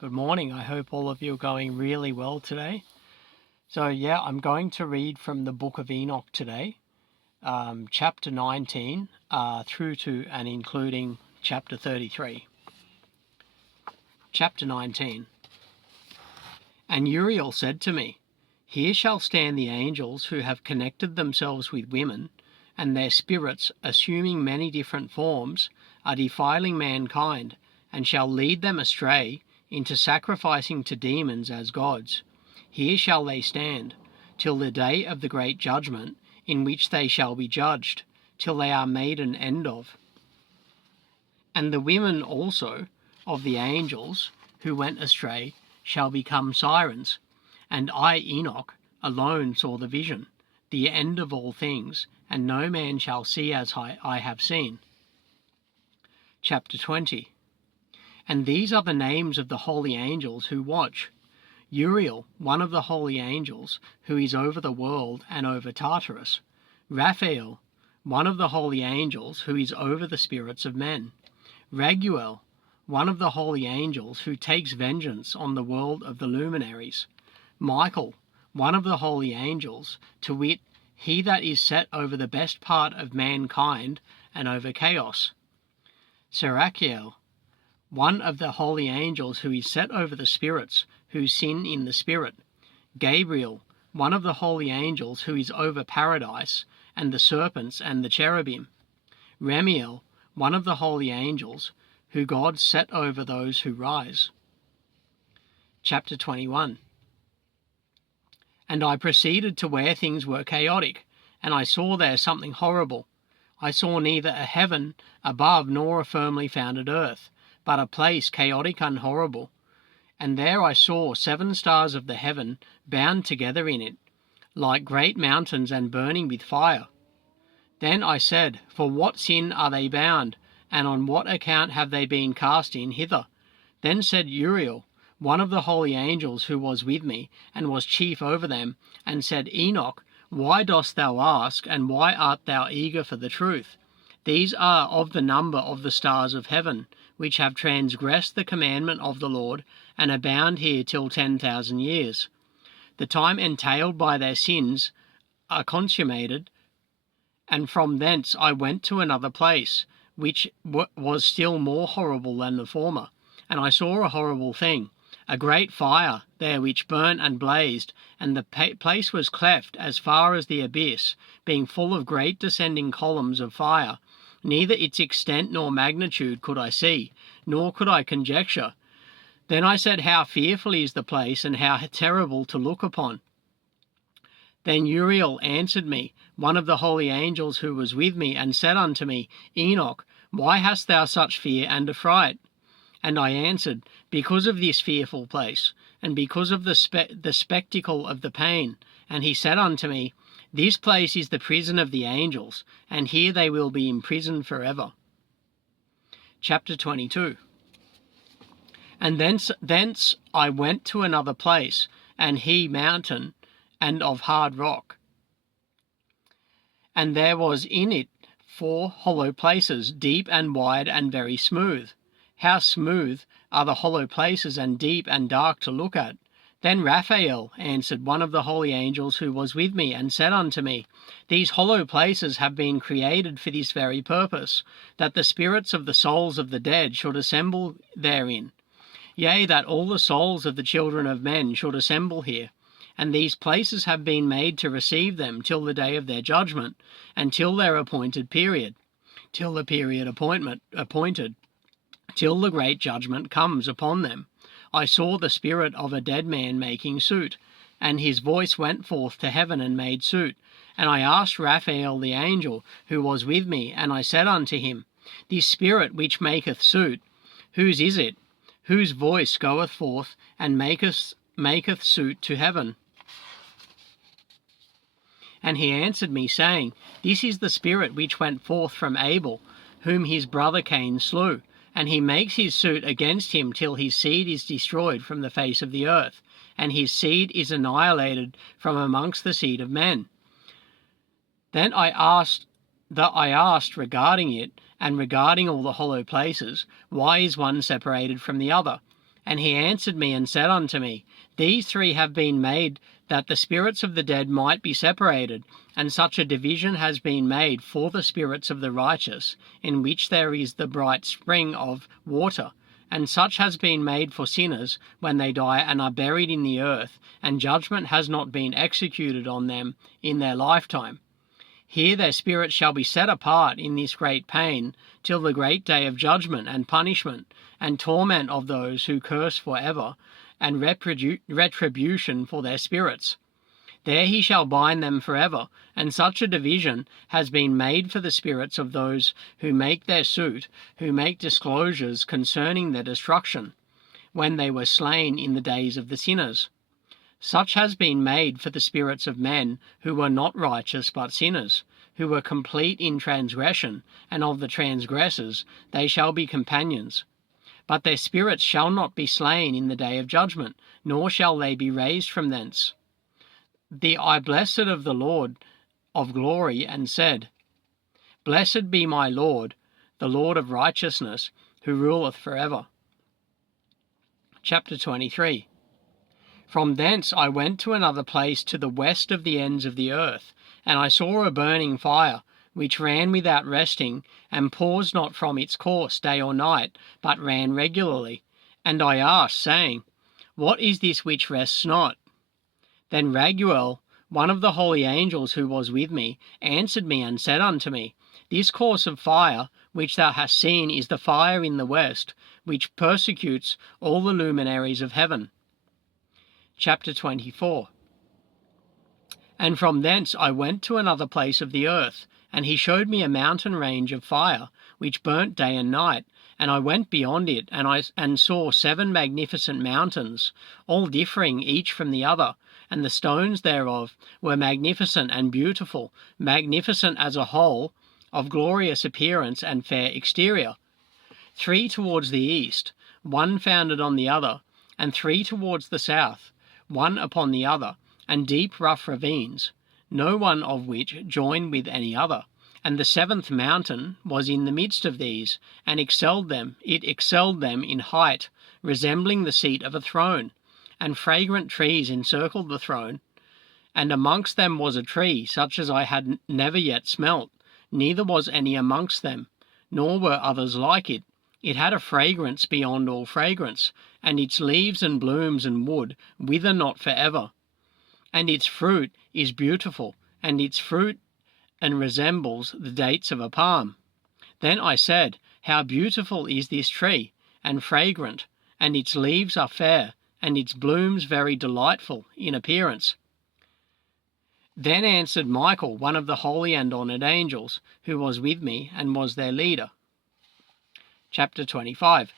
Good morning. I hope all of you are going really well today. So I'm going to read from the book of Enoch today, chapter 19 through to and including chapter 33. Chapter 19. And Uriel said to me, Here shall stand the angels who have connected themselves with women, and their spirits, assuming many different forms, are defiling mankind, and shall lead them astray into sacrificing to demons as gods. Here shall they stand, till the day of the great judgment, in which they shall be judged, till they are made an end of. And the women also of the angels who went astray shall become sirens. And I, Enoch, alone saw the vision, the end of all things, and no man shall see as I have seen. Chapter 20. And these are the names of the holy angels who watch. Uriel, one of the holy angels, who is over the world and over Tartarus. Raphael, one of the holy angels, who is over the spirits of men. Raguel, one of the holy angels, who takes vengeance on the world of the luminaries. Michael, one of the holy angels, to wit, he that is set over the best part of mankind and over chaos. Serachiel, one of the holy angels, who is set over the spirits who sin in the spirit. Gabriel, one of the holy angels, who is over paradise and the serpents and the cherubim. Ramiel, one of the holy angels, who God set over those who rise. Chapter 21. And I proceeded to where things were chaotic, and I saw there something horrible. I saw neither a heaven above nor a firmly founded earth, but a place chaotic and horrible. And there I saw 7 stars of the heaven bound together in it, like great mountains and burning with fire. Then I said, For what sin are they bound, and on what account have they been cast in hither? Then said Uriel, one of the holy angels who was with me, and was chief over them, and said, Enoch, why dost thou ask, and why art thou eager for the truth? These are of the number of the stars of heaven, which have transgressed the commandment of the Lord, and are bound here till 10,000 years. The time entailed by their sins are consummated, and from thence I went to another place, which was still more horrible than the former. And I saw a horrible thing, a great fire there which burnt and blazed, and the place was cleft as far as the abyss, being full of great descending columns of fire. Neither its extent nor magnitude could I see, nor could I conjecture. Then I said, How fearful is the place, and how terrible to look upon. Then Uriel answered me, one of the holy angels who was with me, and said unto me, Enoch, why hast thou such fear and affright? And I answered, Because of this fearful place, and because of the spectacle of the pain. And he said unto me, This place is the prison of the angels, and here they will be imprisoned forever. Chapter 22. And thence I went to another place, and he mountain, and of hard rock. And there was in it 4 hollow places, deep and wide and very smooth. How smooth are the hollow places, and deep and dark to look at! Then Raphael answered, one of the holy angels who was with me, and said unto me, These hollow places have been created for this very purpose, that the spirits of the souls of the dead should assemble therein. Yea, that all the souls of the children of men should assemble here. And these places have been made to receive them till the day of their judgment, and till their appointed period, till the period appointed, till the great judgment comes upon them. I saw the spirit of a dead man making suit, and his voice went forth to heaven and made suit. And I asked Raphael the angel who was with me, and I said unto him, This spirit which maketh suit, whose is it? Whose voice goeth forth and maketh suit to heaven? And he answered me, saying, This is the spirit which went forth from Abel, whom his brother Cain slew. And he makes his suit against him till his seed is destroyed from the face of the earth, and his seed is annihilated from amongst the seed of men. Then I asked regarding it, and regarding all the hollow places, why is one separated from the other? And he answered me and said unto me, These three have been made that the spirits of the dead might be separated, and such a division has been made for the spirits of the righteous, in which there is the bright spring of water. And such has been made for sinners when they die and are buried in the earth, and judgment has not been executed on them in their lifetime. Here their spirits shall be set apart in this great pain, till the great day of judgment and punishment, and torment of those who curse for ever, and retribution for their spirits. There he shall bind them forever, and such a division has been made for the spirits of those who make their suit, who make disclosures concerning their destruction, when they were slain in the days of the sinners. Such has been made for the spirits of men who were not righteous but sinners, who were complete in transgression, and of the transgressors they shall be companions. But their spirits shall not be slain in the day of judgment, nor shall they be raised from thence. I blessed of the Lord of glory, and said, Blessed be my Lord, the Lord of righteousness, who ruleth forever. Chapter 23. From thence I went to another place to the west of the ends of the earth, and I saw a burning fire, which ran without resting, and paused not from its course day or night, but ran regularly. And I asked, saying, What is this which rests not? Then Raguel, one of the holy angels who was with me, answered me and said unto me, This course of fire, which thou hast seen, is the fire in the west, which persecutes all the luminaries of heaven. Chapter 24. And from thence I went to another place of the earth, and he showed me a mountain range of fire, which burnt day and night. And I went beyond it, and saw 7 magnificent mountains, all differing each from the other, and the stones thereof were magnificent and beautiful, magnificent as a whole, of glorious appearance and fair exterior. 3 towards the east, one founded on the other, and 3 towards the south, one upon the other, and deep rough ravines, no one of which joined with any other. And the 7th mountain was in the midst of these, and excelled them in height, resembling the seat of a throne, and fragrant trees encircled the throne. And amongst them was a tree, such as I had never yet smelt, neither was any amongst them, nor were others like it. It had a fragrance beyond all fragrance, and its leaves and blooms and wood wither not forever. And its fruit is beautiful, and its fruit and resembles the dates of a palm. Then I said, How beautiful is this tree, and fragrant, and its leaves are fair, and its blooms very delightful in appearance. Then answered Michael, one of the holy and honoured angels, who was with me, and was their leader. Chapter 25.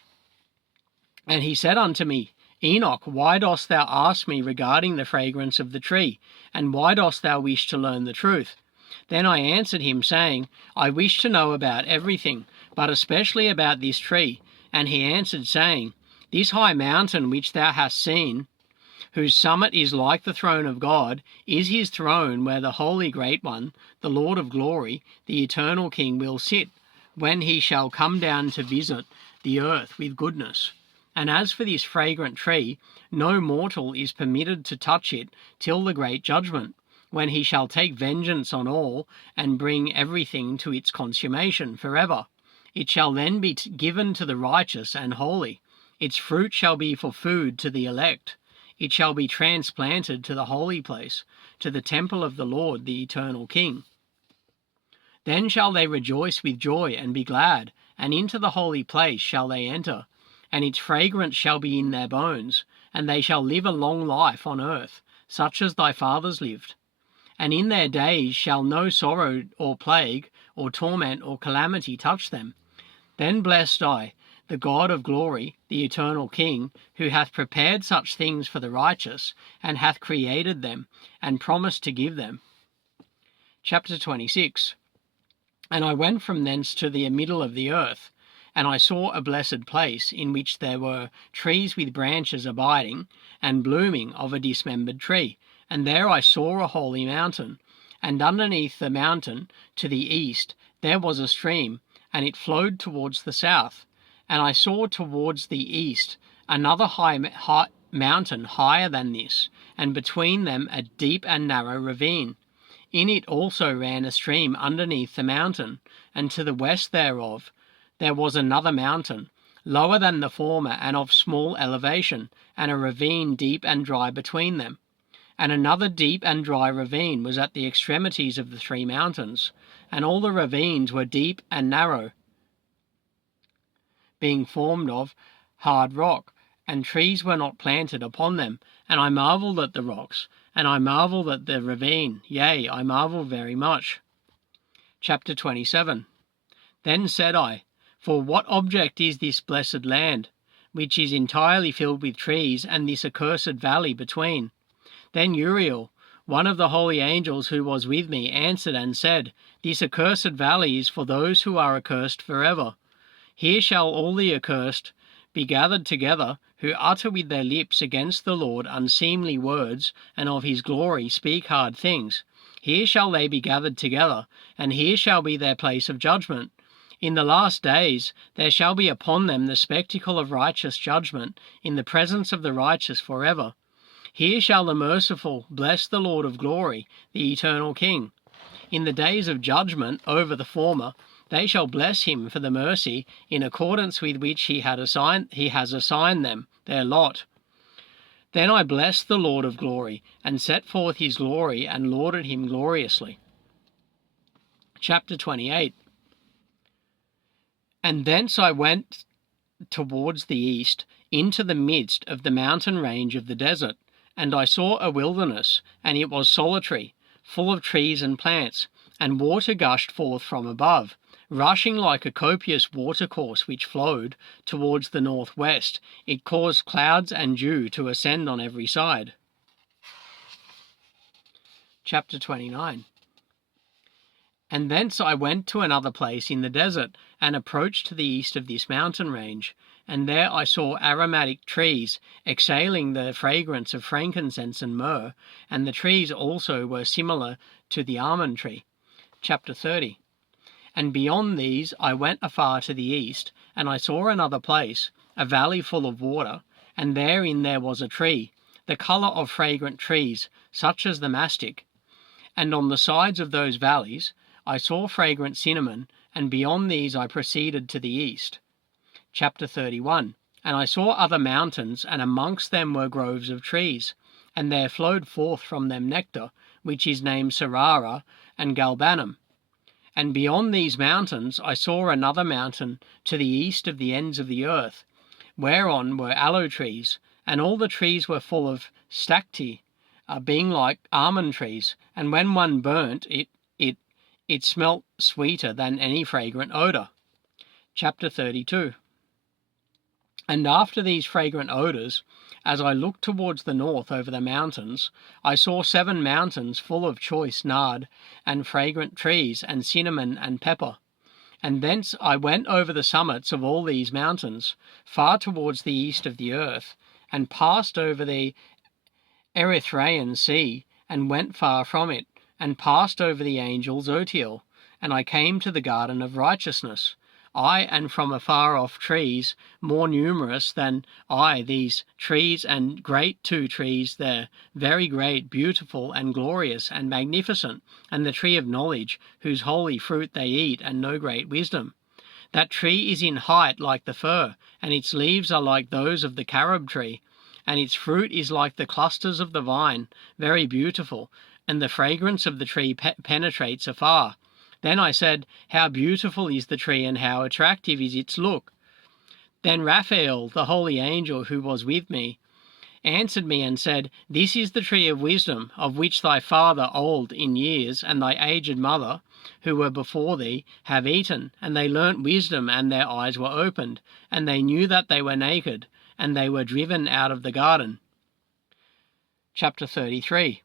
And he said unto me, Enoch, why dost thou ask me regarding the fragrance of the tree, and why dost thou wish to learn the truth? Then I answered him, saying, I wish to know about everything, but especially about this tree. And he answered, saying, This high mountain which thou hast seen, whose summit is like the throne of God, is his throne, where the Holy Great One, the Lord of glory, the eternal King, will sit, when he shall come down to visit the earth with goodness. And as for this fragrant tree, no mortal is permitted to touch it till the great judgment, when he shall take vengeance on all, and bring everything to its consummation forever. It shall then be given to the righteous and holy. Its fruit shall be for food to the elect. It shall be transplanted to the holy place, to the temple of the Lord, the eternal King. Then shall they rejoice with joy and be glad, and into the holy place shall they enter, and its fragrance shall be in their bones, and they shall live a long life on earth, such as thy fathers lived. And in their days shall no sorrow or plague or torment or calamity touch them. Then blessed I, the God of glory, the eternal King, who hath prepared such things for the righteous, and hath created them, and promised to give them. Chapter 26. And I went from thence to the middle of the earth, and I saw a blessed place, in which there were trees with branches abiding, and blooming of a dismembered tree. And there I saw a holy mountain, and underneath the mountain, to the east, there was a stream, and it flowed towards the south. And I saw towards the east another high mountain higher than this, and between them a deep and narrow ravine. In it also ran a stream underneath the mountain, and to the west thereof there was another mountain, lower than the former and of small elevation, and a ravine deep and dry between them. And another deep and dry ravine was at the extremities of the three mountains, and all the ravines were deep and narrow, being formed of hard rock, and trees were not planted upon them. And I marveled at the rocks, and I marveled at the ravine, yea, I marveled very much. Chapter 27. Then said I, For what object is this blessed land, which is entirely filled with trees, and this accursed valley between? Then Uriel, one of the holy angels who was with me, answered and said, This accursed valley is for those who are accursed forever. Here shall all the accursed be gathered together, who utter with their lips against the Lord unseemly words, and of his glory speak hard things. Here shall they be gathered together, and here shall be their place of judgment. In the last days there shall be upon them the spectacle of righteous judgment, in the presence of the righteous forever. Here shall the merciful bless the Lord of glory, the eternal King. In the days of judgment over the former, they shall bless him for the mercy in accordance with which he has assigned them their lot. Then I blessed the Lord of glory, and set forth his glory, and lauded him gloriously. Chapter 28. And thence I went towards the east, into the midst of the mountain range of the desert, and I saw a wilderness, and it was solitary, full of trees and plants, and water gushed forth from above, rushing like a copious watercourse which flowed towards the northwest. It caused clouds and dew to ascend on every side. Chapter 29. And thence I went to another place in the desert, and approached to the east of this mountain range, and there I saw aromatic trees, exhaling the fragrance of frankincense and myrrh, and the trees also were similar to the almond tree. Chapter 30. And beyond these I went afar to the east, and I saw another place, a valley full of water, and therein there was a tree, the colour of fragrant trees, such as the mastic. And on the sides of those valleys I saw fragrant cinnamon, and beyond these I proceeded to the east. Chapter 31. And I saw other mountains, and amongst them were groves of trees, and there flowed forth from them nectar, which is named Sarara and Galbanum. And beyond these mountains I saw another mountain to the east of the ends of the earth, whereon were aloe trees, and all the trees were full of stacte, being like almond trees, and when one burnt it smelt sweeter than any fragrant odour. Chapter 32. And after these fragrant odours, as I looked towards the north over the mountains, I saw 7 mountains full of choice nard, and fragrant trees, and cinnamon and pepper. And thence I went over the summits of all these mountains, far towards the east of the earth, and passed over the Erythraean Sea, and went far from it, and passed over the angel Zotiel, and I came to the garden of righteousness. And from afar off trees, more numerous than these trees, and great 2 trees there, very great, beautiful, and glorious, and magnificent, and the tree of knowledge, whose holy fruit they eat, and know great wisdom. That tree is in height like the fir, and its leaves are like those of the carob tree, and its fruit is like the clusters of the vine, very beautiful, and the fragrance of the tree penetrates afar. Then I said, How beautiful is the tree, and how attractive is its look. Then Raphael, the holy angel who was with me, answered me and said, This is the tree of wisdom, of which thy father old in years, and thy aged mother, who were before thee, have eaten, and they learnt wisdom, and their eyes were opened, and they knew that they were naked, and they were driven out of the garden. Chapter 33.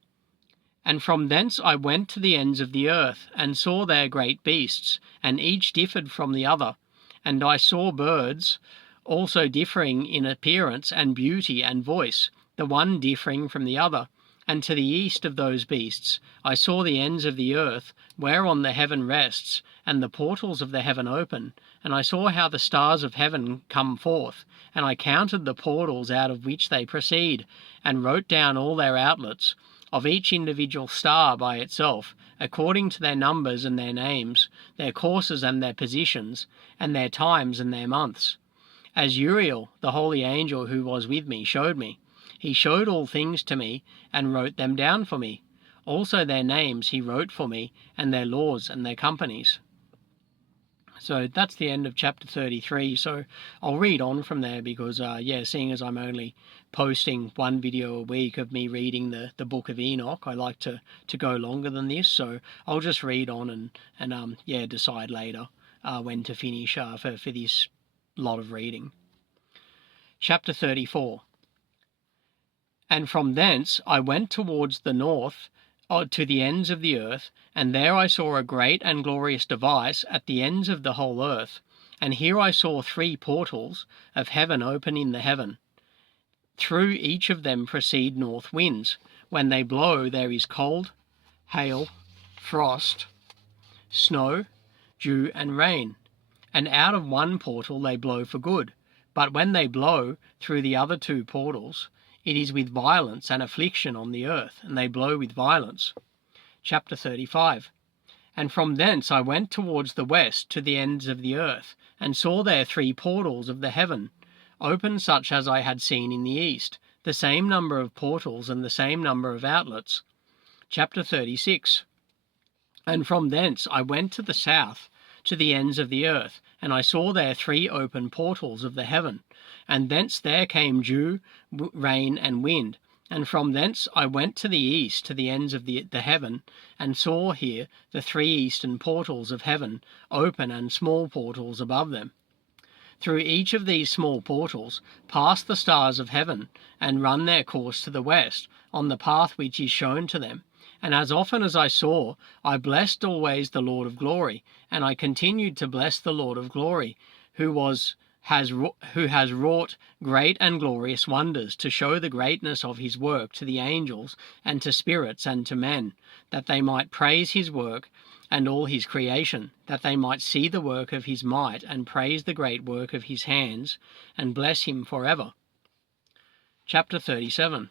And from thence I went to the ends of the earth, and saw there great beasts, and each differed from the other. And I saw birds also differing in appearance and beauty and voice, the one differing from the other. And to the east of those beasts I saw the ends of the earth, whereon the heaven rests, and the portals of the heaven open. And I saw how the stars of heaven come forth, and I counted the portals out of which they proceed, and wrote down all their outlets, of each individual star by itself, according to their numbers and their names, their courses and their positions, and their times and their months. As Uriel, the holy angel who was with me, showed me. He showed all things to me, and wrote them down for me. Also their names he wrote for me, and their laws and their companies. So that's the end of chapter 33. So I'll read on from there because, seeing as I'm only posting one video a week of me reading the book of Enoch, I like to go longer than this. So I'll just read on and decide later when to finish for this lot of reading. Chapter 34. And from thence I went towards the north, to the ends of the earth, and there I saw a great and glorious device at the ends of the whole earth. And here I saw 3 portals of heaven open in the heaven. Through each of them proceed north winds. When they blow, there is cold, hail, frost, snow, dew, and rain. And out of one portal they blow for good. But when they blow through the other 2 portals, it is with violence and affliction on the earth, and they blow with violence. Chapter 35. And from thence I went towards the west to the ends of the earth, and saw there 3 portals of the heaven, open such as I had seen in the east, the same number of portals and the same number of outlets. Chapter 36. And from thence I went to the south, to the ends of the earth, and I saw there 3 open portals of the heaven, and thence there came dew, rain, and wind. And from thence I went to the east, to the ends of the heaven, and saw here the 3 eastern portals of heaven, open, and small portals above them. Through each of these small portals pass the stars of heaven, and run their course to the west, on the path which is shown to them. And as often as I saw, I blessed always the Lord of glory, and I continued to bless the Lord of glory, who has wrought great and glorious wonders, to show the greatness of his work to the angels and to spirits and to men, that they might praise his work and all his creation, that they might see the work of his might and praise the great work of his hands, and bless him forever. Chapter 37.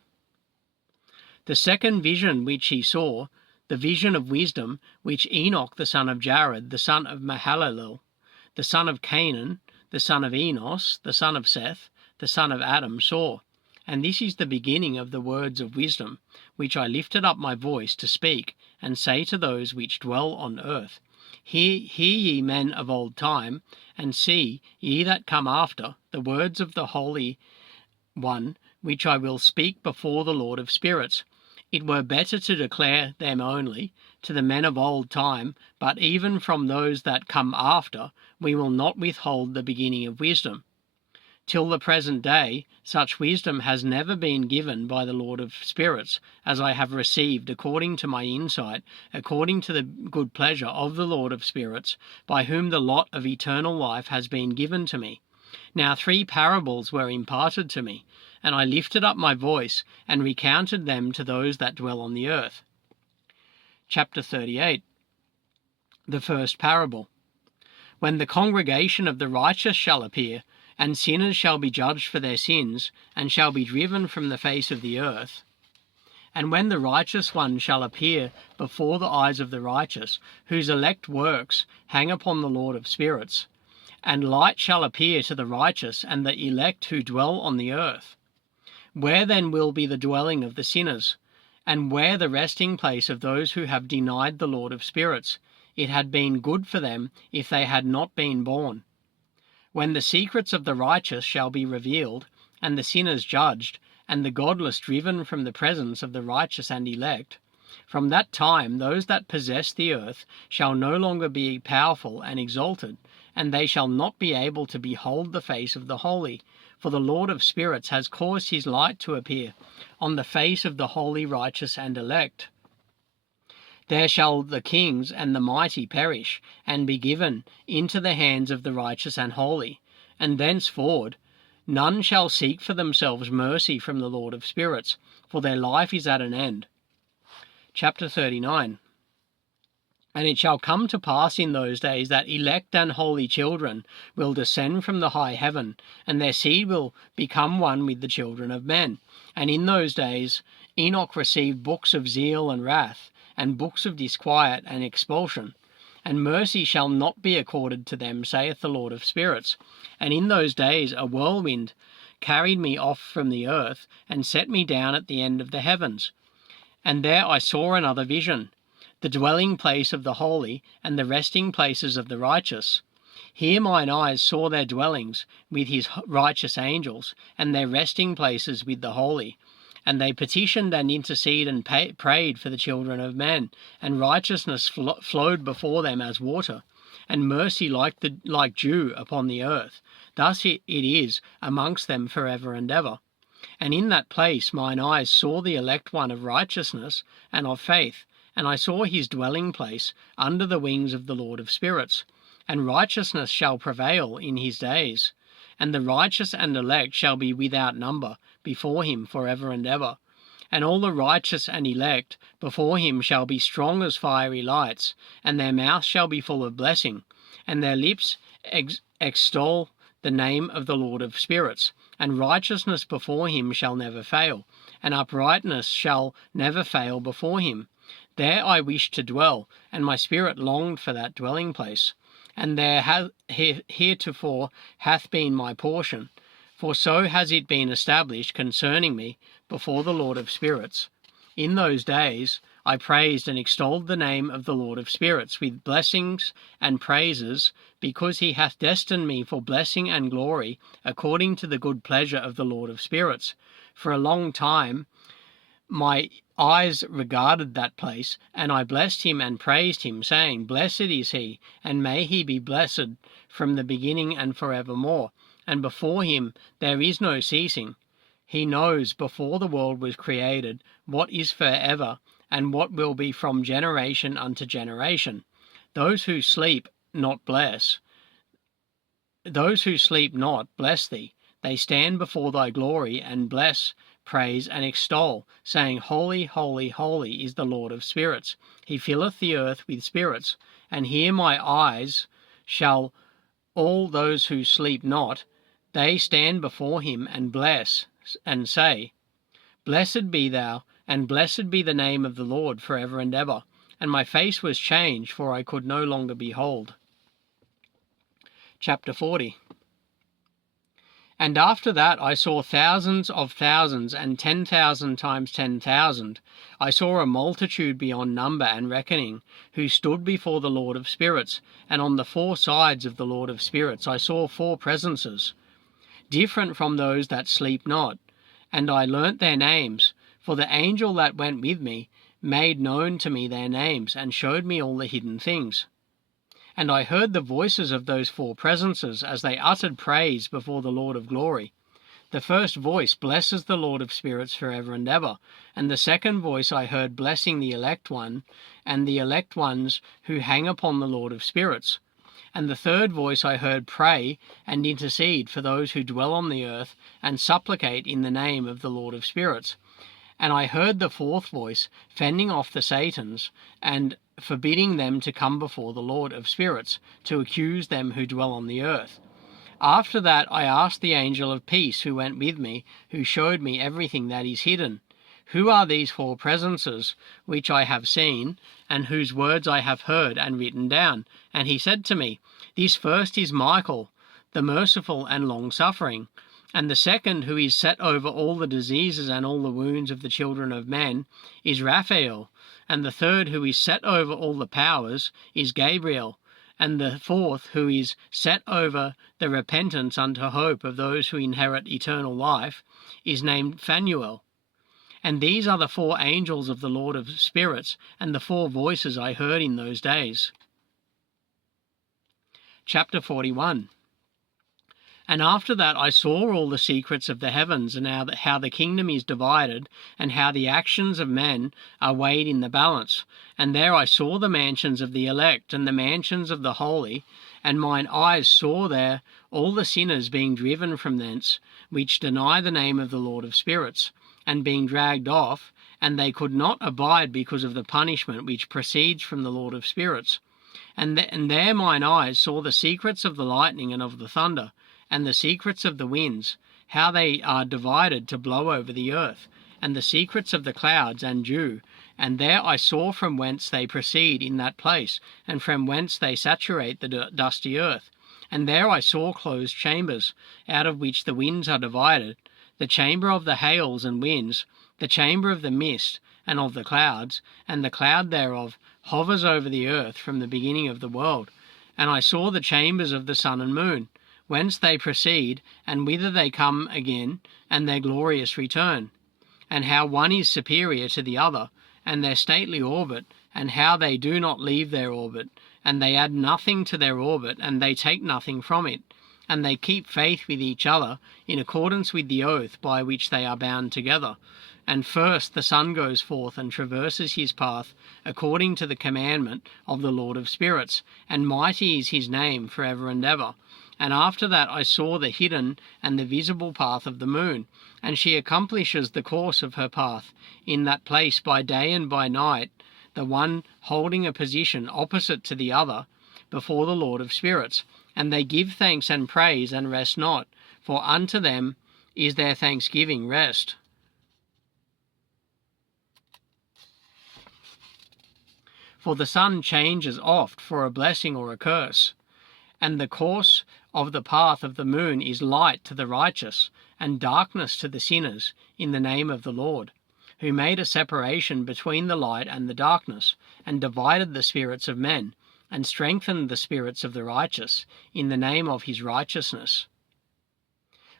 The second vision which he saw, the vision of wisdom, which Enoch the son of Jared, the son of Mahalalel, the son of Canaan, the son of Enos, the son of Seth, the son of Adam, saw. And this is the beginning of the words of wisdom, which I lifted up my voice to speak, and say to those which dwell on earth, Hear ye men of old time, and see, ye that come after, the words of the Holy One, which I will speak before the Lord of spirits. It were better to declare them only to the men of old time, but even from those that come after we will not withhold the beginning of wisdom. Till the present day, such wisdom has never been given by the Lord of spirits, as I have received according to my insight, according to the good pleasure of the Lord of spirits, by whom the lot of eternal life has been given to me. Now 3 parables were imparted to me, and I lifted up my voice and recounted them to those that dwell on the earth. Chapter 38. The first parable. When the congregation of the righteous shall appear, and sinners shall be judged for their sins, and shall be driven from the face of the earth, and when the righteous one shall appear before the eyes of the righteous, whose elect works hang upon the Lord of spirits, and light shall appear to the righteous and the elect who dwell on the earth. Where then will be the dwelling of the sinners, and where the resting place of those who have denied the Lord of spirits? It had been good for them if they had not been born. When the secrets of the righteous shall be revealed, and the sinners judged, and the godless driven from the presence of the righteous and elect, from that time those that possess the earth shall no longer be powerful and exalted, and they shall not be able to behold the face of the holy, for the Lord of spirits has caused his light to appear on the face of the holy, righteous, and elect. There shall the kings and the mighty perish, and be given into the hands of the righteous and holy, and thenceforward None shall seek for themselves mercy from the Lord of spirits, for their life is at an end. Chapter 39. And it shall come to pass in those days that elect and holy children will descend from the high heaven, and their seed will become one with the children of men. And in those days Enoch received books of zeal and wrath, and books of disquiet and expulsion. And mercy shall not be accorded to them, saith the Lord of spirits. And in those days a whirlwind carried me off from the earth, and set me down at the end of the heavens. And there I saw another vision, the dwelling place of the holy, and the resting places of the righteous. Here mine eyes saw their dwellings with his righteous angels, and their resting places with the holy. And they petitioned and interceded and prayed for the children of men, and righteousness flowed before them as water, and mercy like dew upon the earth. Thus it is amongst them forever and ever. And in that place mine eyes saw the elect one of righteousness and of faith, and I saw his dwelling place under the wings of the Lord of spirits. And righteousness shall prevail in his days, and the righteous and elect shall be without number before him forever and ever. And all the righteous and elect before him shall be strong as fiery lights, and their mouth shall be full of blessing, and their lips extol the name of the Lord of spirits. And righteousness before him shall never fail, and uprightness shall never fail before him. There I wished to dwell, and my spirit longed for that dwelling place. And there heretofore hath been my portion, for so has it been established concerning me before the Lord of spirits. In those days I praised and extolled the name of the Lord of spirits with blessings and praises, because he hath destined me for blessing and glory, according to the good pleasure of the Lord of spirits. For a long time my eyes regarded that place, and I blessed him and praised him, saying, Blessed is he, and may he be blessed from the beginning and forevermore. And before him there is no ceasing. He knows before the world was created what is forever, and what will be from generation unto generation. Those who sleep not bless thee. They stand before thy glory, and bless, praise, and extol, saying, Holy, holy, holy is the Lord of spirits. He filleth the earth with spirits. And here my eyes shall all those who sleep not, they stand before him and bless, and say, Blessed be thou, and blessed be the name of the Lord forever and ever. And my face was changed, for I could no longer behold. Chapter 40. And after that I saw thousands of thousands, and 10,000 times 10,000. I saw a multitude beyond number and reckoning, who stood before the Lord of spirits. And on the four sides of the Lord of spirits I saw four presences, different from those that sleep not. And I learnt their names, for the angel that went with me made known to me their names, and showed me all the hidden things. And I heard the voices of those four presences as they uttered praise before the Lord of glory. The first voice blesses the Lord of spirits forever and ever, and the second voice I heard blessing the elect one, and the elect ones who hang upon the Lord of spirits. And the third voice I heard pray and intercede for those who dwell on the earth, and supplicate in the name of the Lord of spirits. And I heard the fourth voice fending off the Satans, and forbidding them to come before the Lord of spirits, to accuse them who dwell on the earth. After that I asked the angel of peace who went with me, who showed me everything that is hidden, Who are these four presences which I have seen, and whose words I have heard and written down? And he said to me, This first is Michael, the merciful and long-suffering, and the second, who is set over all the diseases and all the wounds of the children of men, is Raphael, and the third, who is set over all the powers, is Gabriel, and the fourth, who is set over the repentance unto hope of those who inherit eternal life, is named Phanuel. And these are the four angels of the Lord of spirits, and the four voices I heard in those days. Chapter 41. And after that I saw all the secrets of the heavens, and how the kingdom is divided, and how the actions of men are weighed in the balance. And there I saw the mansions of the elect, and the mansions of the holy, and mine eyes saw there all the sinners being driven from thence, which deny the name of the Lord of spirits, and being dragged off, and they could not abide because of the punishment which proceeds from the Lord of spirits. And there mine eyes saw the secrets of the lightning and of the thunder, and the secrets of the winds, how they are divided to blow over the earth, and the secrets of the clouds and dew. And there I saw from whence they proceed in that place, and from whence they saturate the dusty earth. And there I saw closed chambers, out of which the winds are divided, the chamber of the hails and winds, the chamber of the mist and of the clouds, and the cloud thereof hovers over the earth from the beginning of the world. And I saw the chambers of the sun and moon, whence they proceed, and whither they come again, and their glorious return, and how one is superior to the other, and their stately orbit, and how they do not leave their orbit, and they add nothing to their orbit, and they take nothing from it, and they keep faith with each other in accordance with the oath by which they are bound together. And first the sun goes forth and traverses his path according to the commandment of the Lord of spirits, and mighty is his name for ever and ever. And after that I saw the hidden and the visible path of the moon, and she accomplishes the course of her path in that place by day and by night, the one holding a position opposite to the other before the Lord of spirits. And they give thanks and praise and rest not, for unto them is their thanksgiving rest. For the sun changes oft for a blessing or a curse, and the course of the path of the moon is light to the righteous, and darkness to the sinners, in the name of the Lord, who made a separation between the light and the darkness, and divided the spirits of men, and strengthened the spirits of the righteous, in the name of his righteousness.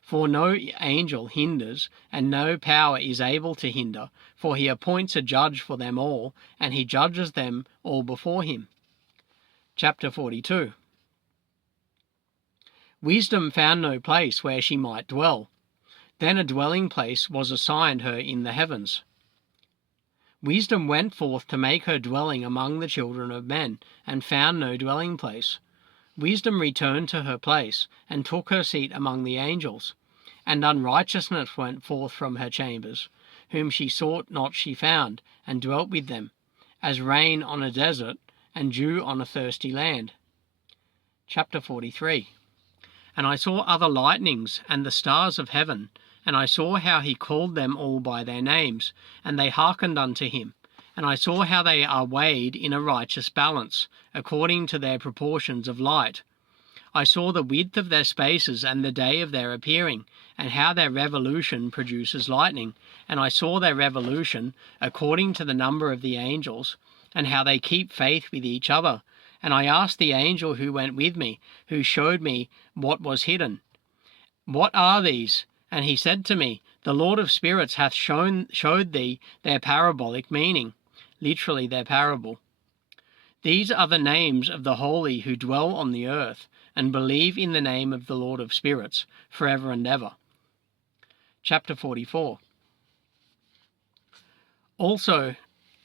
For no angel hinders, and no power is able to hinder, for he appoints a judge for them all, and he judges them all before him. Chapter 42. Wisdom found no place where she might dwell. Then a dwelling place was assigned her in the heavens. Wisdom went forth to make her dwelling among the children of men, and found no dwelling place. Wisdom returned to her place, and took her seat among the angels. And unrighteousness went forth from her chambers, whom she sought not she found, and dwelt with them, as rain on a desert, and dew on a thirsty land. Chapter 43. And I saw other lightnings, and the stars of heaven, and I saw how he called them all by their names, and they hearkened unto him. And I saw how they are weighed in a righteous balance, according to their proportions of light. I saw the width of their spaces and the day of their appearing, and how their revolution produces lightning. And I saw their revolution according to the number of the angels, and how they keep faith with each other. And I asked the angel who went with me, who showed me what was hidden, "What are these?" And he said to me, "The Lord of spirits hath showed thee their parabolic meaning," literally their parable. "These are the names of the holy who dwell on the earth, and believe in the name of the Lord of spirits, forever and ever." Chapter 44. Also,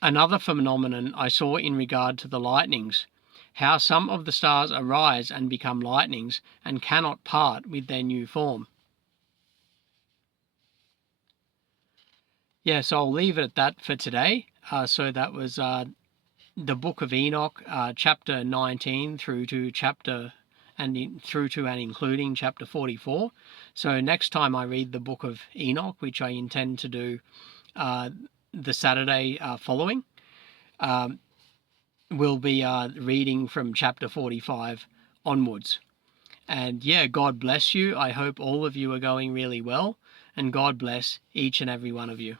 another phenomenon I saw in regard to the lightnings, how some of the stars arise and become lightnings, and cannot part with their new form. So I'll leave it at that for today. So that was the book of Enoch, chapter 19 through to and including chapter 44. So next time I read the book of Enoch, which I intend to do the Saturday following, we'll be reading from chapter 45 onwards. And God bless you. I hope all of you are going really well, and God bless each and every one of you.